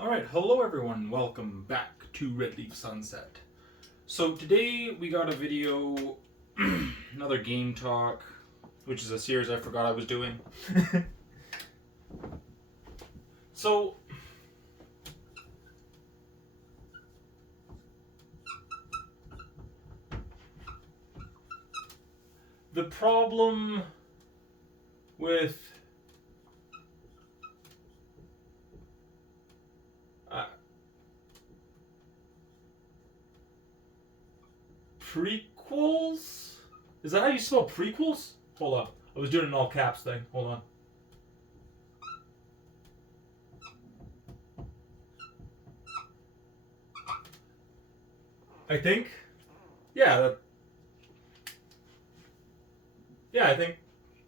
Alright, hello everyone, welcome back to Red Leaf Sunset. So today we got a video, another game talk, which is a series I forgot I was doing. So, the problem with prequels? Is that how you spell prequels? Hold up. I was doing an all caps thing. Hold on. I think. Yeah, I think.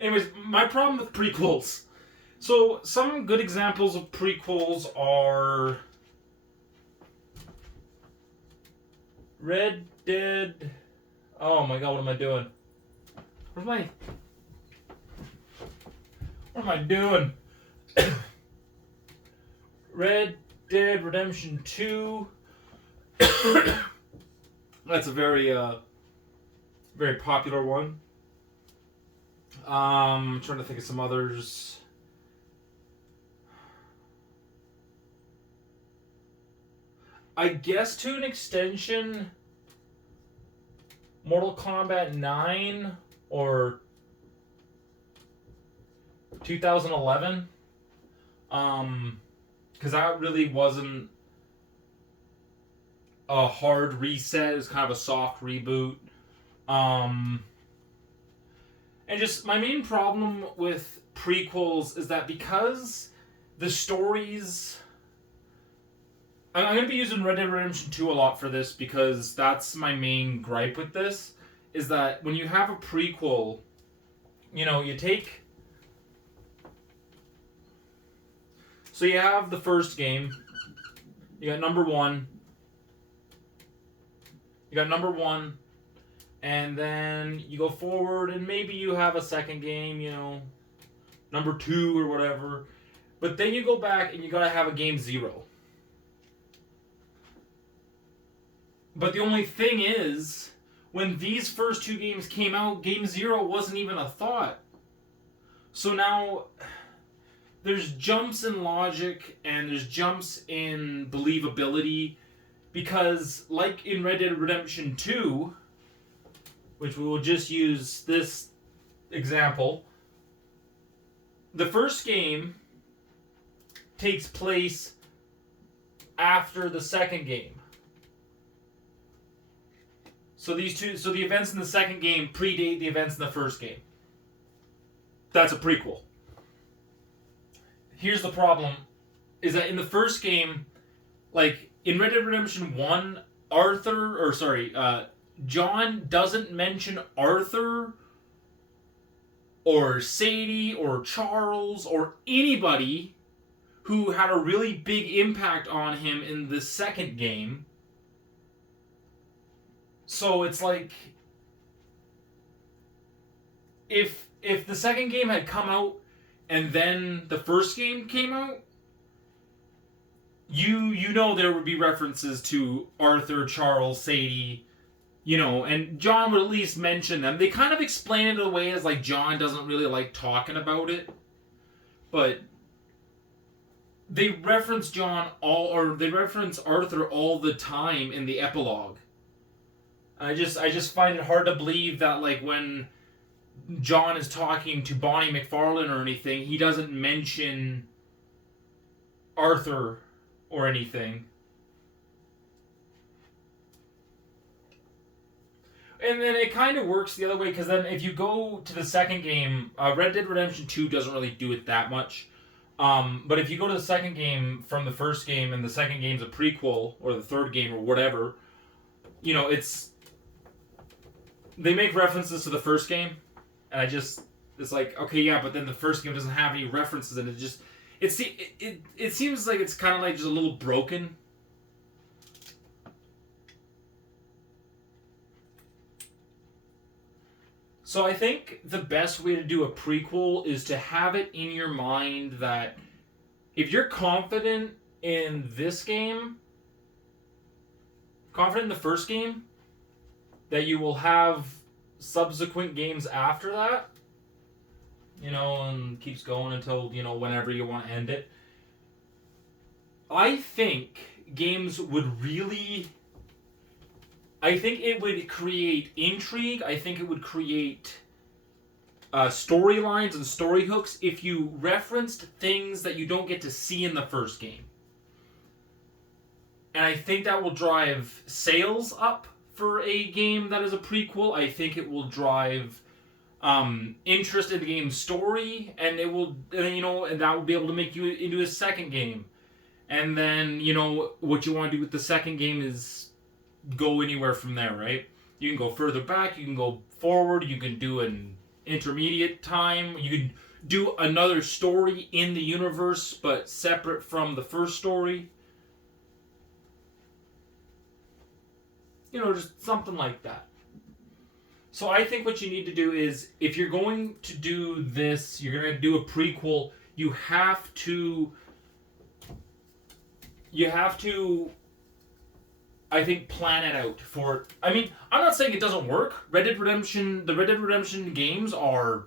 Anyways, my problem with prequels. So, some good examples of prequels are Red Dead. Oh my god, what am I doing? What am I doing? Red Dead Redemption 2. That's a very popular one. I'm trying to think of some others. I guess to an extension, Mortal Kombat 9 or 2011. Because that really wasn't a hard reset. It was kind of a soft reboot. And just my main problem with prequels is that because the stories... I'm going to be using Red Dead Redemption 2 a lot for this because that's my main gripe with this, is that when you have a prequel, you take... So you have the first game, you got number one, and then you go forward and maybe you have a second game, number 2 or whatever, but then you go back and you gotta have a game 0. But the only thing is, when these first 2 games came out, game 0 wasn't even a thought. So now, there's jumps in logic and there's jumps in believability, because like in Red Dead Redemption 2, which we will just use this example, the first game takes place after the second game. So the events in the second game predate the events in the first game. That's a prequel. Here's the problem, is that in the first game, like in Red Dead Redemption 1, John doesn't mention Arthur or Sadie or Charles or anybody who had a really big impact on him in the second game. So it's like, if the second game had come out and then the first game came out, you know there would be references to Arthur, Charles, Sadie, and John would at least mention them. They kind of explain it in a way as like John doesn't really like talking about it, but they reference they reference Arthur all the time in the epilogue. I just find it hard to believe that, like, when John is talking to Bonnie McFarlane or anything, he doesn't mention Arthur or anything. And then it kind of works the other way, because then if you go to the second game, Red Dead Redemption 2 doesn't really do it that much. But if you go to the second game from the first game, and the second game's a prequel, or the third game, or whatever, they make references to the first game, and it's like, okay, yeah, but then the first game doesn't have any references, and it seems like it's kind of like just a little broken. So I think the best way to do a prequel is to have it in your mind that if you're confident in this game, confident in the first game, that you will have subsequent games after that, and keeps going until, whenever you want to end it. I think games would really... I think it would create intrigue. I think it would create storylines and story hooks if you referenced things that you don't get to see in the first game. And I think that will drive sales up for a game that is a prequel. I think it will drive interest in the game's story, and it will, and that will be able to make you into a second game. And then, what you want to do with the second game is go anywhere from there, right? You can go further back, you can go forward, you can do an intermediate time, you can do another story in the universe, but separate from the first story. Just something like that. So I think what you need to do is, if you're going to do this, you're going to do a prequel, you have to, I think, plan it out for... I mean, I'm not saying it doesn't work. the Red Dead Redemption games are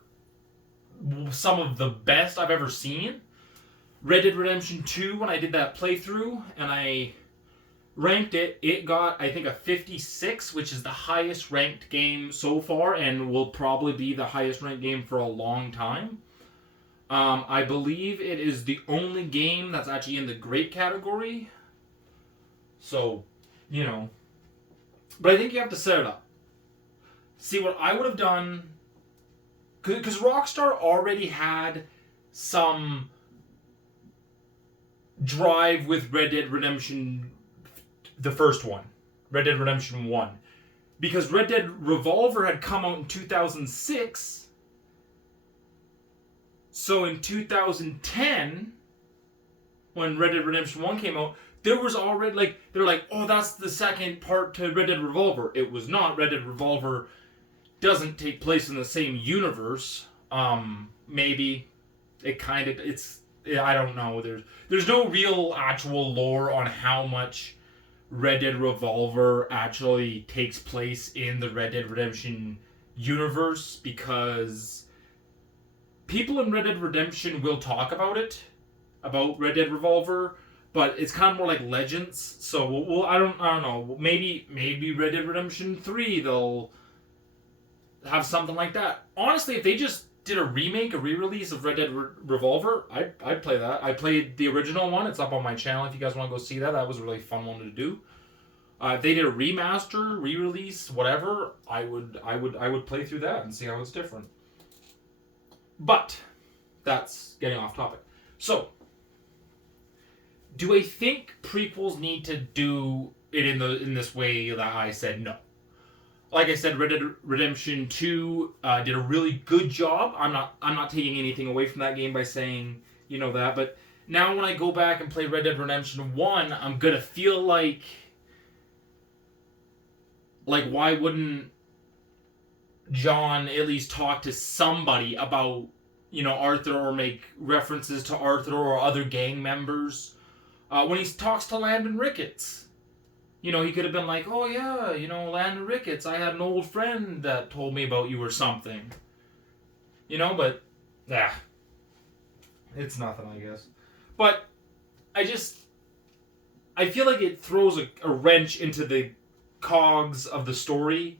some of the best I've ever seen. Red Dead Redemption 2, when I did that playthrough, and I ranked it, it got, I think, a 56, which is the highest ranked game so far, and will probably be the highest ranked game for a long time. I believe it is the only game that's actually in the great category. So, But I think you have to set it up. See, what I would have done... Because Rockstar already had some drive with Red Dead Redemption, the first one. Red Dead Redemption 1. Because Red Dead Revolver had come out in 2006... So in 2010, when Red Dead Redemption 1 came out, there was already, they're like, oh, that's the second part to Red Dead Revolver. It was not. Red Dead Revolver doesn't take place in the same universe. Maybe. I don't know. There's no real actual lore on how much Red Dead Revolver actually takes place in the Red Dead Redemption universe, because people in Red Dead Redemption will talk about it, about Red Dead Revolver, but it's kind of more like legends. So I don't know. Maybe Red Dead Redemption 3 they'll have something like that. Honestly, if they just did a re-release of Red Dead Revolver, I'd play that. I played the original one. It's up on my channel if you guys want to go see that. That was a really fun one to do. If they did a remaster, re-release, whatever, I would play through that and see how it's different. But that's getting off topic. So, do I think prequels need to do it in this way that I said? No. Like I said, Red Dead Redemption 2 did a really good job. I'm not taking anything away from that game by saying that. But now when I go back and play Red Dead Redemption 1, I'm gonna feel like why wouldn't John at least talk to somebody about, Arthur, or make references to Arthur or other gang members. When he talks to Landon Ricketts, he could have been like, oh yeah, Landon Ricketts, I had an old friend that told me about you or something. But, it's nothing, I guess. But, I feel like it throws a wrench into the cogs of the story,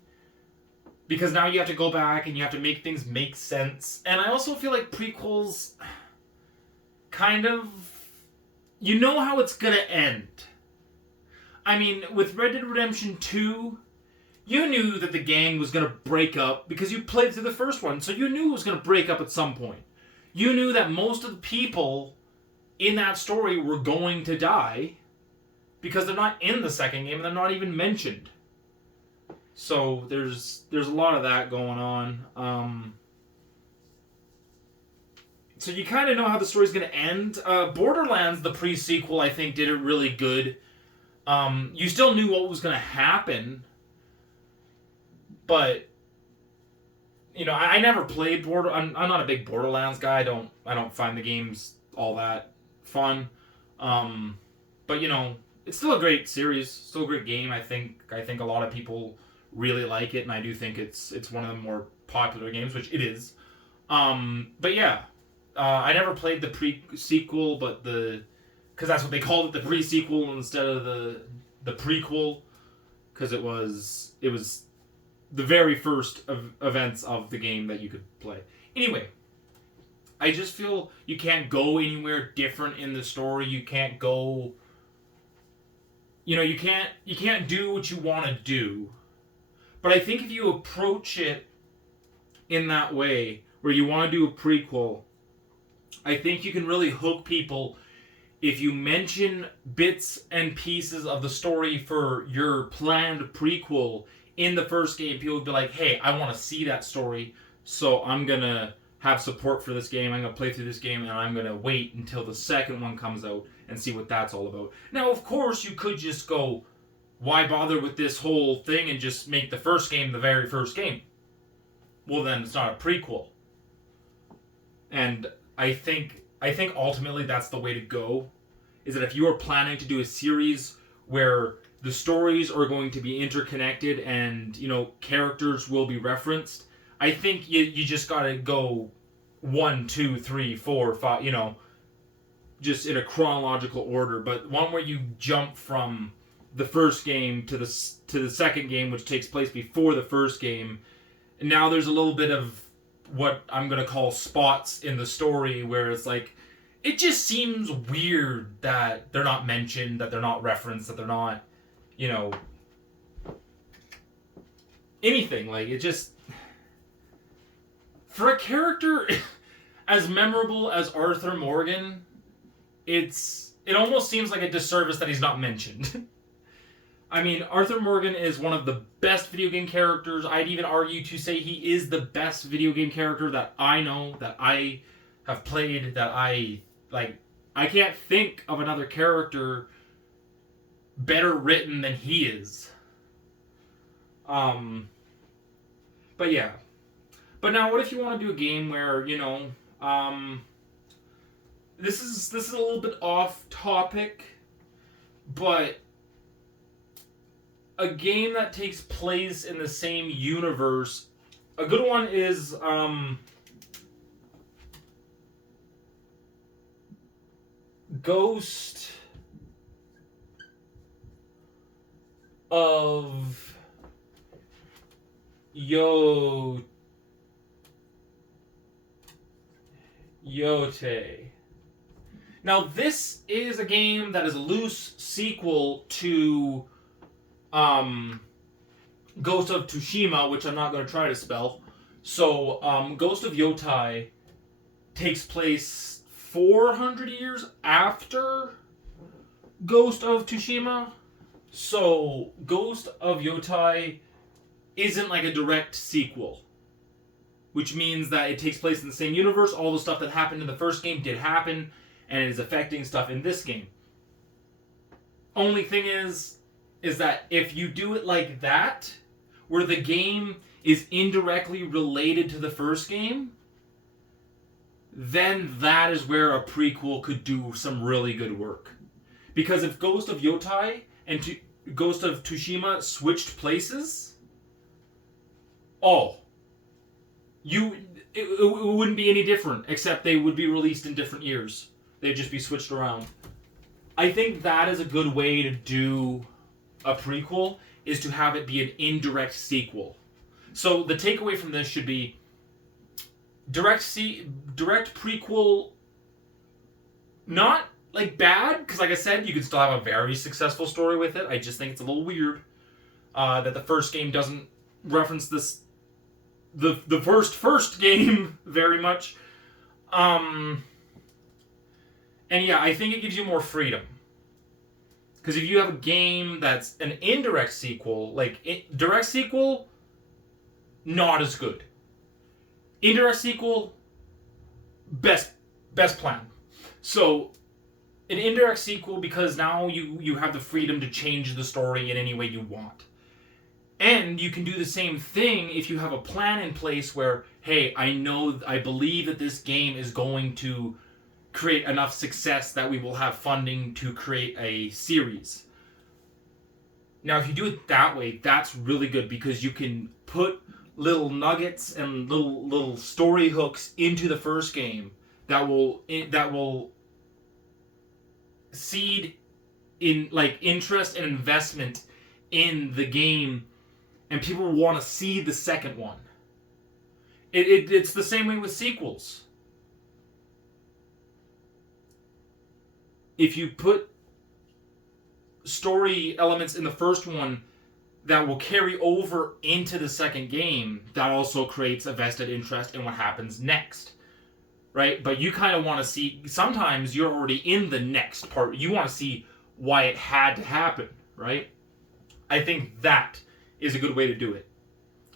because now you have to go back and you have to make things make sense. And I also feel like prequels kind of, how it's gonna end. I mean, with Red Dead Redemption 2, you knew that the gang was gonna break up because you played through the first one, so you knew it was gonna break up at some point. You knew that most of the people in that story were going to die because they're not in the second game and they're not even mentioned. So there's a lot of that going on. So you kind of know how the story's going to end. Borderlands, the pre-sequel, I think did it really good. You still knew what was going to happen, but I never played I'm not a big Borderlands guy. I don't find the games all that fun. But it's still a great series, still a great game. I think a lot of people really like it, and I do think it's one of the more popular games, which it is. But yeah, I never played the pre-sequel, but because that's what they called it, the pre-sequel instead of the prequel, because it was the very first of events of the game that you could play. Anyway, I just feel you can't go anywhere different in the story. You can't go. You can't do what you want to do. But I think if you approach it in that way, where you want to do a prequel, I think you can really hook people if you mention bits and pieces of the story for your planned prequel in the first game. People would be like, hey, I want to see that story, so I'm going to have support for this game. I'm going to play through this game, and I'm going to wait until the second one comes out and see what that's all about. Now, of course, you could just go, why bother with this whole thing and just make the first game the very first game? Well, then it's not a prequel. And I think ultimately that's the way to go, is that if you are planning to do a series where the stories are going to be interconnected and, characters will be referenced, I think you just gotta go 1, 2, 3, 4, 5, just in a chronological order. But one where you jump from the first game to the second game, which takes place before the first game, and now there's a little bit of what I'm gonna call spots in the story where it's like, it just seems weird that they're not mentioned, that they're not referenced, that they're not, anything. Like, it just, for a character as memorable as Arthur Morgan, it almost seems like a disservice that he's not mentioned. I mean, Arthur Morgan is one of the best video game characters. I'd even argue to say he is the best video game character that I know, that I have played, that I can't think of another character better written than he is. But yeah. But now, what if you want to do a game where, this is a little bit off topic, but a game that takes place in the same universe. A good one is Ghost of Yote. Now, this is a game that is a loose sequel to Ghost of Tsushima, which I'm not going to try to spell. So, Ghost of Yotai takes place 400 years after Ghost of Tsushima. So, Ghost of Yotai isn't like a direct sequel, which means that it takes place in the same universe. All the stuff that happened in the first game did happen, and it is affecting stuff in this game. Only thing is that if you do it like that, where the game is indirectly related to the first game, then that is where a prequel could do some really good work. Because if Ghost of Yotai and Ghost of Tsushima switched places, it wouldn't be any different, except they would be released in different years. They'd just be switched around. I think that is a good way to do a prequel, is to have it be an indirect sequel. So the takeaway from this should be direct prequel, not like bad, because like I said, you could still have a very successful story with it. I just think it's a little weird that the first game doesn't reference the first game very much. And yeah, I think it gives you more freedom. Because if you have a game that's an indirect sequel, direct sequel, not as good. Indirect sequel, best plan. So, an indirect sequel, because now you have the freedom to change the story in any way you want. And you can do the same thing if you have a plan in place where, hey, I believe that this game is going to create enough success that we will have funding to create a series. Now, if you do it that way, that's really good because you can put little nuggets and little story hooks into the first game that will seed in like interest and investment in the game, and people want to see the second one. It's the same way with sequels. If you put story elements in the first one that will carry over into the second game, that also creates a vested interest in what happens next. Right? But you kind of want to see, sometimes you're already in the next part. You want to see why it had to happen, right? I think that is a good way to do it.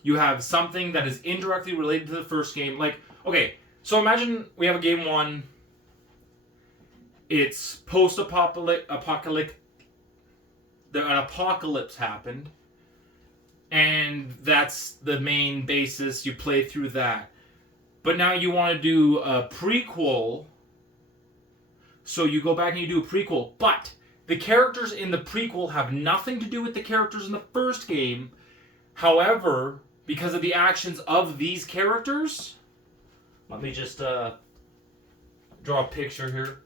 You have something that is indirectly related to the first game. Like, okay, so imagine we have a game 1. It's post-apocalyptic. An apocalypse happened. And that's the main basis. You play through that. But now you want to do a prequel. So you go back and you do a prequel. But the characters in the prequel have nothing to do with the characters in the first game. However, because of the actions of these characters, let me just draw a picture here.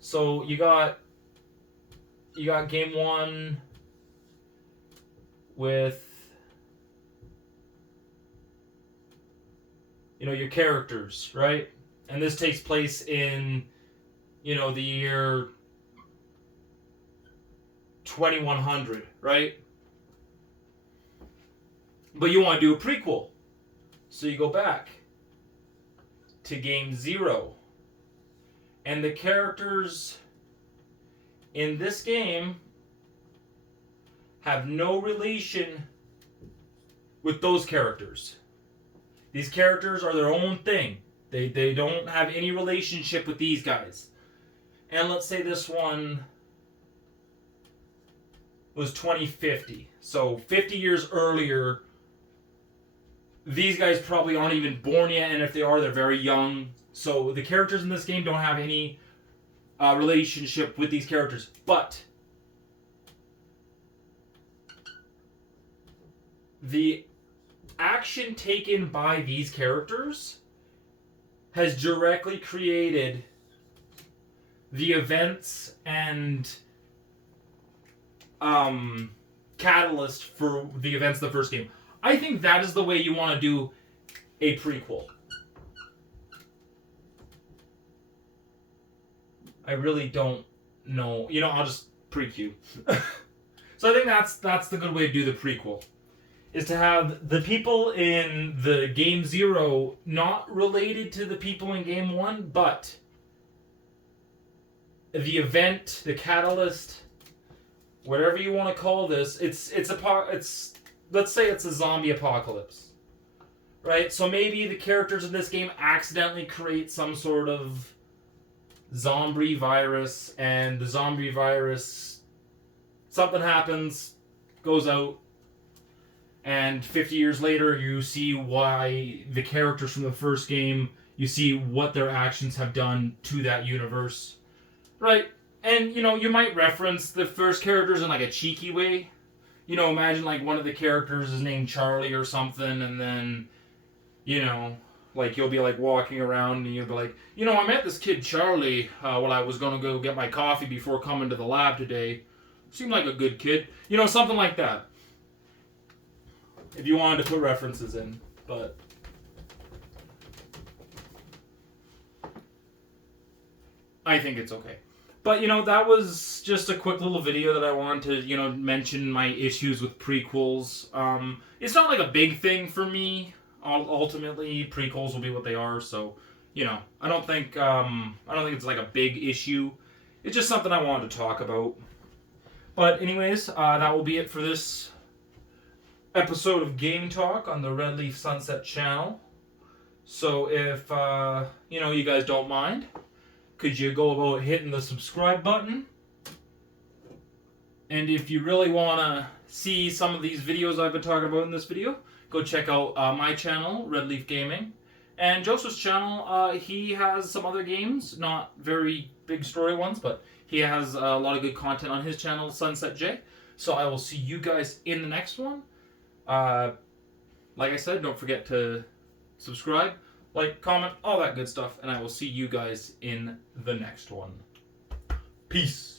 So you got game 1 with your characters, right? And this takes place in the year 2100, right? But you want to do a prequel. So you go back to game 0. And the characters in this game have no relation with those characters. These characters are their own thing. They don't have any relationship with these guys. And let's say this one was 2050. So 50 years earlier, these guys probably aren't even born yet, and if they are, they're very young. So the characters in this game don't have any relationship with these characters. But the action taken by these characters has directly created the events and catalyst for the events of the first game. I think that is the way you want to do a prequel. I really don't know. I'll just pre-queue. So I think that's the good way to do the prequel. Is to have the people in the Game 0 not related to the people in Game 1, but the event, the catalyst, whatever you want to call this, it's let's say it's a zombie apocalypse. Right? So maybe the characters in this game accidentally create some sort of zombie virus, and the zombie virus, something happens, goes out, and 50 years later you see why the characters from the first game, you see what their actions have done to that universe. Right? And, you might reference the first characters in like a cheeky way. Imagine like one of the characters is named Charlie or something, and then, like you'll be like walking around and you'll be like, I met this kid Charlie while I was going to go get my coffee before coming to the lab today. Seemed like a good kid. Something like that. If you wanted to put references in. But I think it's okay. But, that was just a quick little video that I wanted to, mention my issues with prequels. It's not like a big thing for me. Ultimately, prequels will be what they are, so, I don't think it's like a big issue. It's just something I wanted to talk about. But anyways, that will be it for this episode of Game Talk on the Red Leaf Sunset channel. So if, you guys don't mind, could you go about hitting the subscribe button? And if you really want to see some of these videos I've been talking about in this video, go check out my channel, Red Leaf Gaming. And Joseph's channel, he has some other games, not very big story ones, but he has a lot of good content on his channel, Sunset J. So I will see you guys in the next one. Like I said, don't forget to subscribe, like, comment, all that good stuff, and I will see you guys in the next one. Peace.